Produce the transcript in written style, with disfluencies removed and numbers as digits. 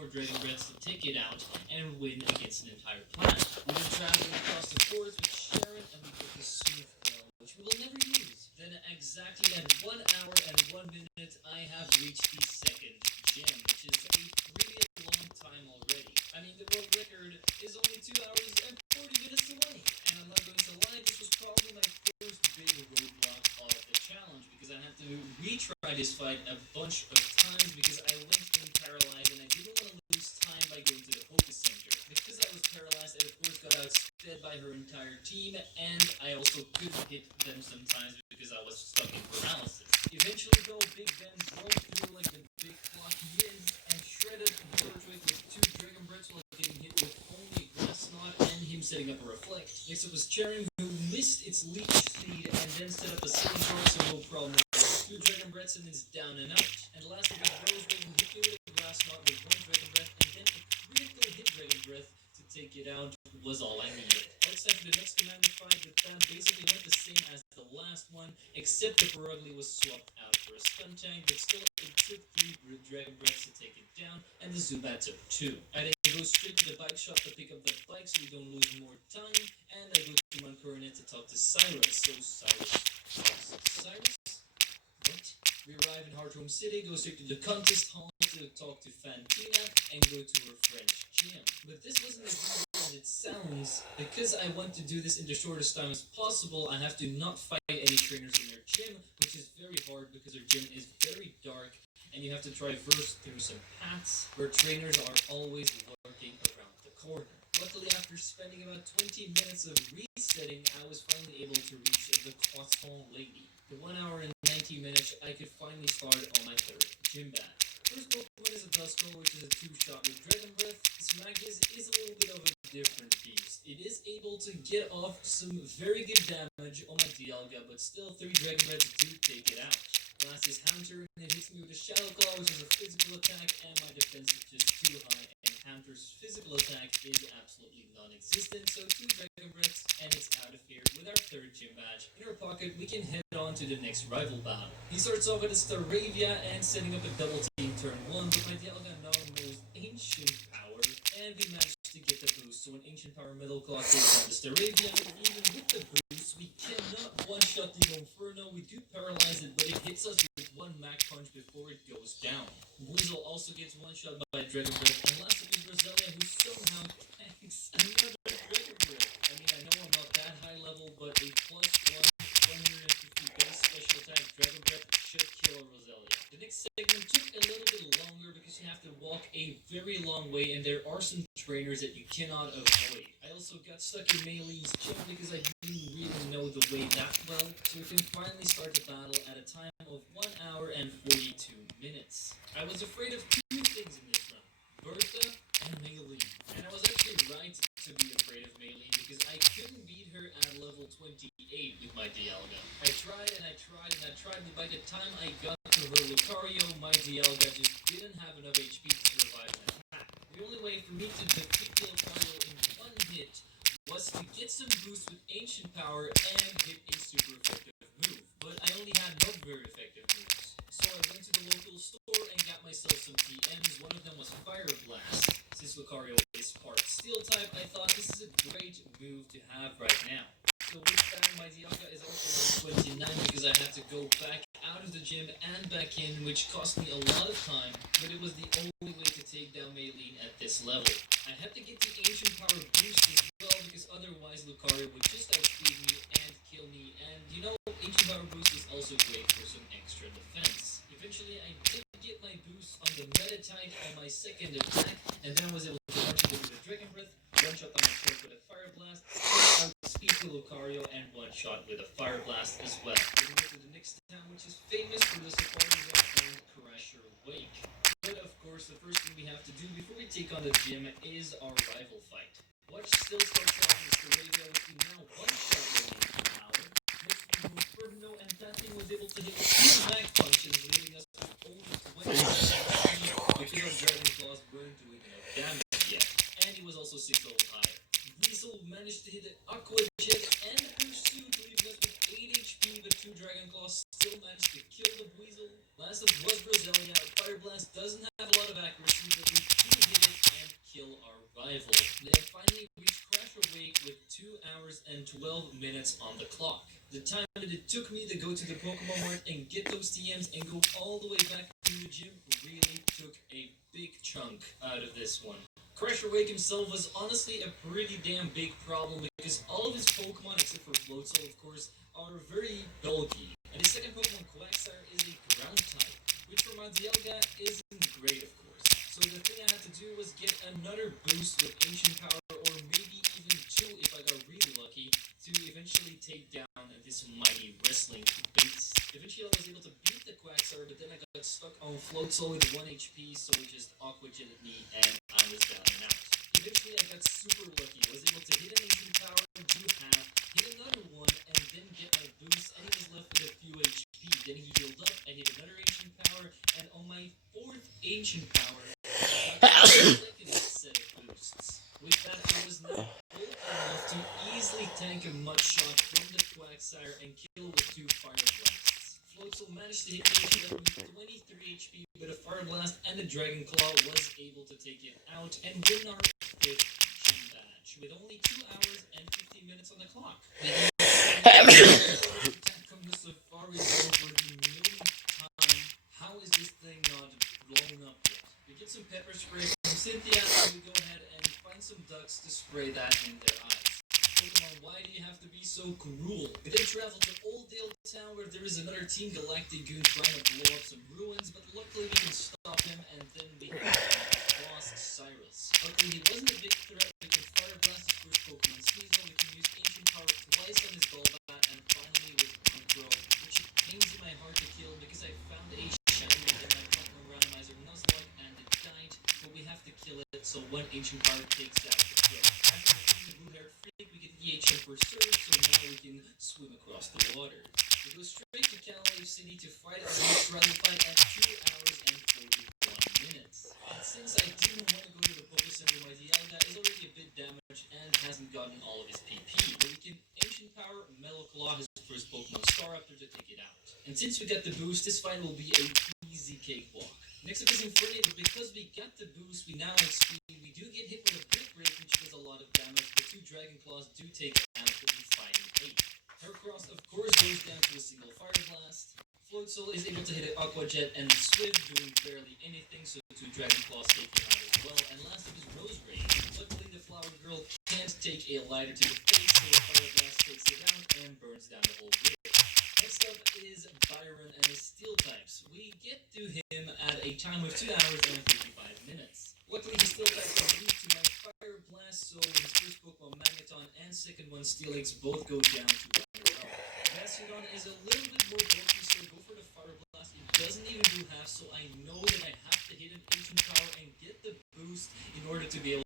more Dragon Breaths to take it out and win against an entire planet. We then travel across the forest with Sharon and we get the smooth kill, which we will never use. Then exactly at 1 hour and 1 minute, I have reached the second gem, which is a really long time already. I mean, the world record is only 2 hours and 40 minutes away. And I'm not going to lie, this was probably my first big roadblock of the challenge, because I had to retry this fight a bunch of times because I went in paralyzed and I didn't want to lose time by going to the focus center. Because I was paralyzed, I of course got outsped by her entire team, and I also couldn't hit them sometimes because I was stuck in paralysis. Eventually though, Big Ben drove through like the big clock he is and shredded Bertwick with 2 Dragon Breaths while getting hit with only Grass Knot and him setting up a Reflect. Next up was Charing, who missed its leech seed and then set up a Silly Drop, so no problem. 2 Dragon Breaths and it's down and out. And last up was Rose, who hit me with a Grass Knot with 1 Dragon Breath and then a critical hit Dragon Breath to take it out was all I needed. Outside for the next commander fight, the plan basically went the same as the last one, except the Barugly was swapped out for a stun tank, but still it took 3 Dragon Breaths to take it down, and the Zubat took 2. I then go straight to the bike shop to pick up the bike so we don't lose more time, and I go to Mount Coronet to talk to Cyrus. So Cyrus? What? We arrive in Hearthome City, go straight to the contest hall to talk to Fantina, and go to her French gym. But this wasn't as easy as it sounds. Because I want to do this in the shortest time as possible, I have to not fight any trainers in their gym, which is very hard because their gym is very dark, and you have to traverse through some paths where trainers are always lurking around the corner. Luckily, after spending about 20 minutes of resetting, I was finally able to reach the Croissant Lady. In 1 hour and 90 minutes, I could finally start on my 3rd gym bag. First Pokemon is a Duskull, which is a 2-shot with Dragon Breath. Smaggis is a little bit of a different beast. It is able to get off some very good damage on my Dialga, but still 3 Dragon Breaths do take it out. Last is Haunter, and it hits me with a Shadow Claw, which is a physical attack, and my defense is just too high, and Haunter's physical attack is absolutely non-existent, so 2 Dragon Breaths, and it's out of here with our 3rd gym badge. In our pocket, we can head on to the next rival battle. He starts off with a Staravia and setting up a double team turn 1, but my Dialga now knows Ancient Power, and we managed to get the boost, so an Ancient Power Middle Claw takes on the Staravia, but even with the boost, we cannot one-shot the Inferno. We do paralyze it, but it hits us with 1 Mach Punch before it goes down. Weasel also gets one-shot by Dragon Breath, and last up is Roselia, who somehow tanks another Dragon Breath. I mean, I know I'm not that high level, but a plus 150 base special attack Dragon Breath should kill Roselia. The next segment took a little bit longer because you have to walk a very long way, and there are some trainers that you cannot avoid. I also got stuck in Maylene's gym because I didn't really know the way that well, so we can finally start the battle at a time of 1 hour and 42 minutes. I was afraid of 2 things in this round, Bertha and Maylene. And I was actually right to be afraid of Maylene because I couldn't beat her at level 28 with my Dialga. I tried and I tried and I tried, but by the time I got to her Lucario, my Dialga just didn't have enough HP to survive my attack. The only way for me to defeat the Lucario in 1 hit was to get some boost with Ancient Power and hit a super effective move. But I only had not very effective moves. So I went to the local store and got myself some TMs. One of them was Fire Blast. Since Lucario is part Steel type, I thought this is a great move to have right now. So with that, my Dialga is also 29 because I had to go back out of the gym and back in, which cost me a lot of time, but it was the only way to take down Maylene at this level. I had to get the Ancient Power boost as well because otherwise Lucario would just outspeed me and kill me, and you know, Ancient Power boost is also great for some extra defense. Eventually I did get my boost on the Meditite on my 2nd attack, and then I was able to one-shot with a Dragon Breath, one-shot on my 3rd with a Fire Blast, and outspeed to Lucario and one-shot with a Fire Blast as well. We can go to the next town, which is famous for the Safari and Crasher Wake. But of course, the first thing we have to do before we take on the gym is our rival fight. Watch still starts off with the radio with the now one-shot with power. Next to Inferno, and that thing was able to hit 2 Mach Punches, leaving us with only 20 because our Dragon Claws weren't doing enough damage yet. And he was also 6 levels higher. Weasel managed to hit an Aqua Jet and Pursuit, leaving us with 8 HP, but 2 Dragon Claws still managed to kill the Weasel. Last up was Roselia. Fire Blast doesn't have a lot of accuracy, but we do hit survival. They have finally reached Crash Awake with 2 hours and 12 minutes on the clock. The time that it took me to go to the Pokemon Mart and get those TMs and go all the way back to the gym really took a big chunk out of this one. Crash Awake himself was honestly a pretty damn big problem because all of his Pokemon, except for Floatzel of course, are very bulky. And his second Pokemon, Quagsire, is a ground type, which for Dialga isn't great of course. So the thing I had to do was get another boost with Ancient Power, or maybe even two if I got really lucky, to eventually take down this mighty wrestling beast. Eventually I was able to beat the Quagsire, but then I got stuck on Floatzel with 1 HP, so it just aqua jetted me and I was down and out. Eventually I got super lucky. I was able to hit an Ancient Power, do half, hit another one, and then get my boost, and he was left with a few HP. Then he healed up, I hit another Ancient Power, and on my 4th Ancient Power, I got the second set of boosts. With that, I was now good enough to easily tank a mud shot from the Quagsire and kill with 2 Fire Blasts. Floatzel managed to hit me with 23 HP, but a Fire Blast and a Dragon Claw was able to take it out and win our 5th gym badge with only 2 hours and 15 minutes on the clock. Attack come to Safari World for the millionth time. How is this thing not blown up yet? We get some pepper spray from Cynthia, and we go ahead and find some ducks to spray that in their eyes. Pokemon, why do you have to be so cruel? We then travel to Oldale Town where there is another Team Galactic goon trying to blow up some ruins, but luckily we can stop him, and then we have boss Cyrus. Luckily he wasn't a big threat. We can Fire Blast his first Pokemon Sneasel, we can use Ancient Power twice on his Golbat, and finally with Micro, which pains in my heart to kill because I found a shiny within my Pokemon randomizer nuzloke and it died, but we have to kill it, so 1 Ancient Power takes out the kill. After defeating the blue-haired freak, we get the HM for Surge, so now we can swim across the water. We go straight to Callaway City to fight our next rival fight at 2 hours and 41 minutes. And since I didn't want to go to the Poké Center, my Dialga is already a bit damaged and hasn't gotten all of his PP, but we can Ancient Power Metal Claw his first Pokemon Staraptor to take it out. And since we got the boost, this fight will be a easy cakewalk. Next up is Infernape, but because we got the boost, we now have speed. We do get hit with a Brick Break, which does a lot of damage, but 2 Dragon Claws do take it out with the fighting 8. Heracross, of course, goes down to a single Fire Blast. Floatzel is able to hit an Aqua Jet and Swift, doing barely anything, so 2 Dragon Claws take him out as well. And last up is Roserade. Luckily, the Flower Girl can't take a lighter to the face, so a Fire Blast takes it out and burns down the whole grid. Next up is Byron and his Steel types. We get to him at a time of 2 hours and 55 minutes. Luckily, his Steel types are weak to my Fire Blast, so his first Pokemon Magneton and second one Steelix both go down to 1 health. Bastiodon is a little bit more bulky, so go for the Fire Blast. It doesn't even do half, so I know that I have to hit an Ancient Power and get the boost in order to be able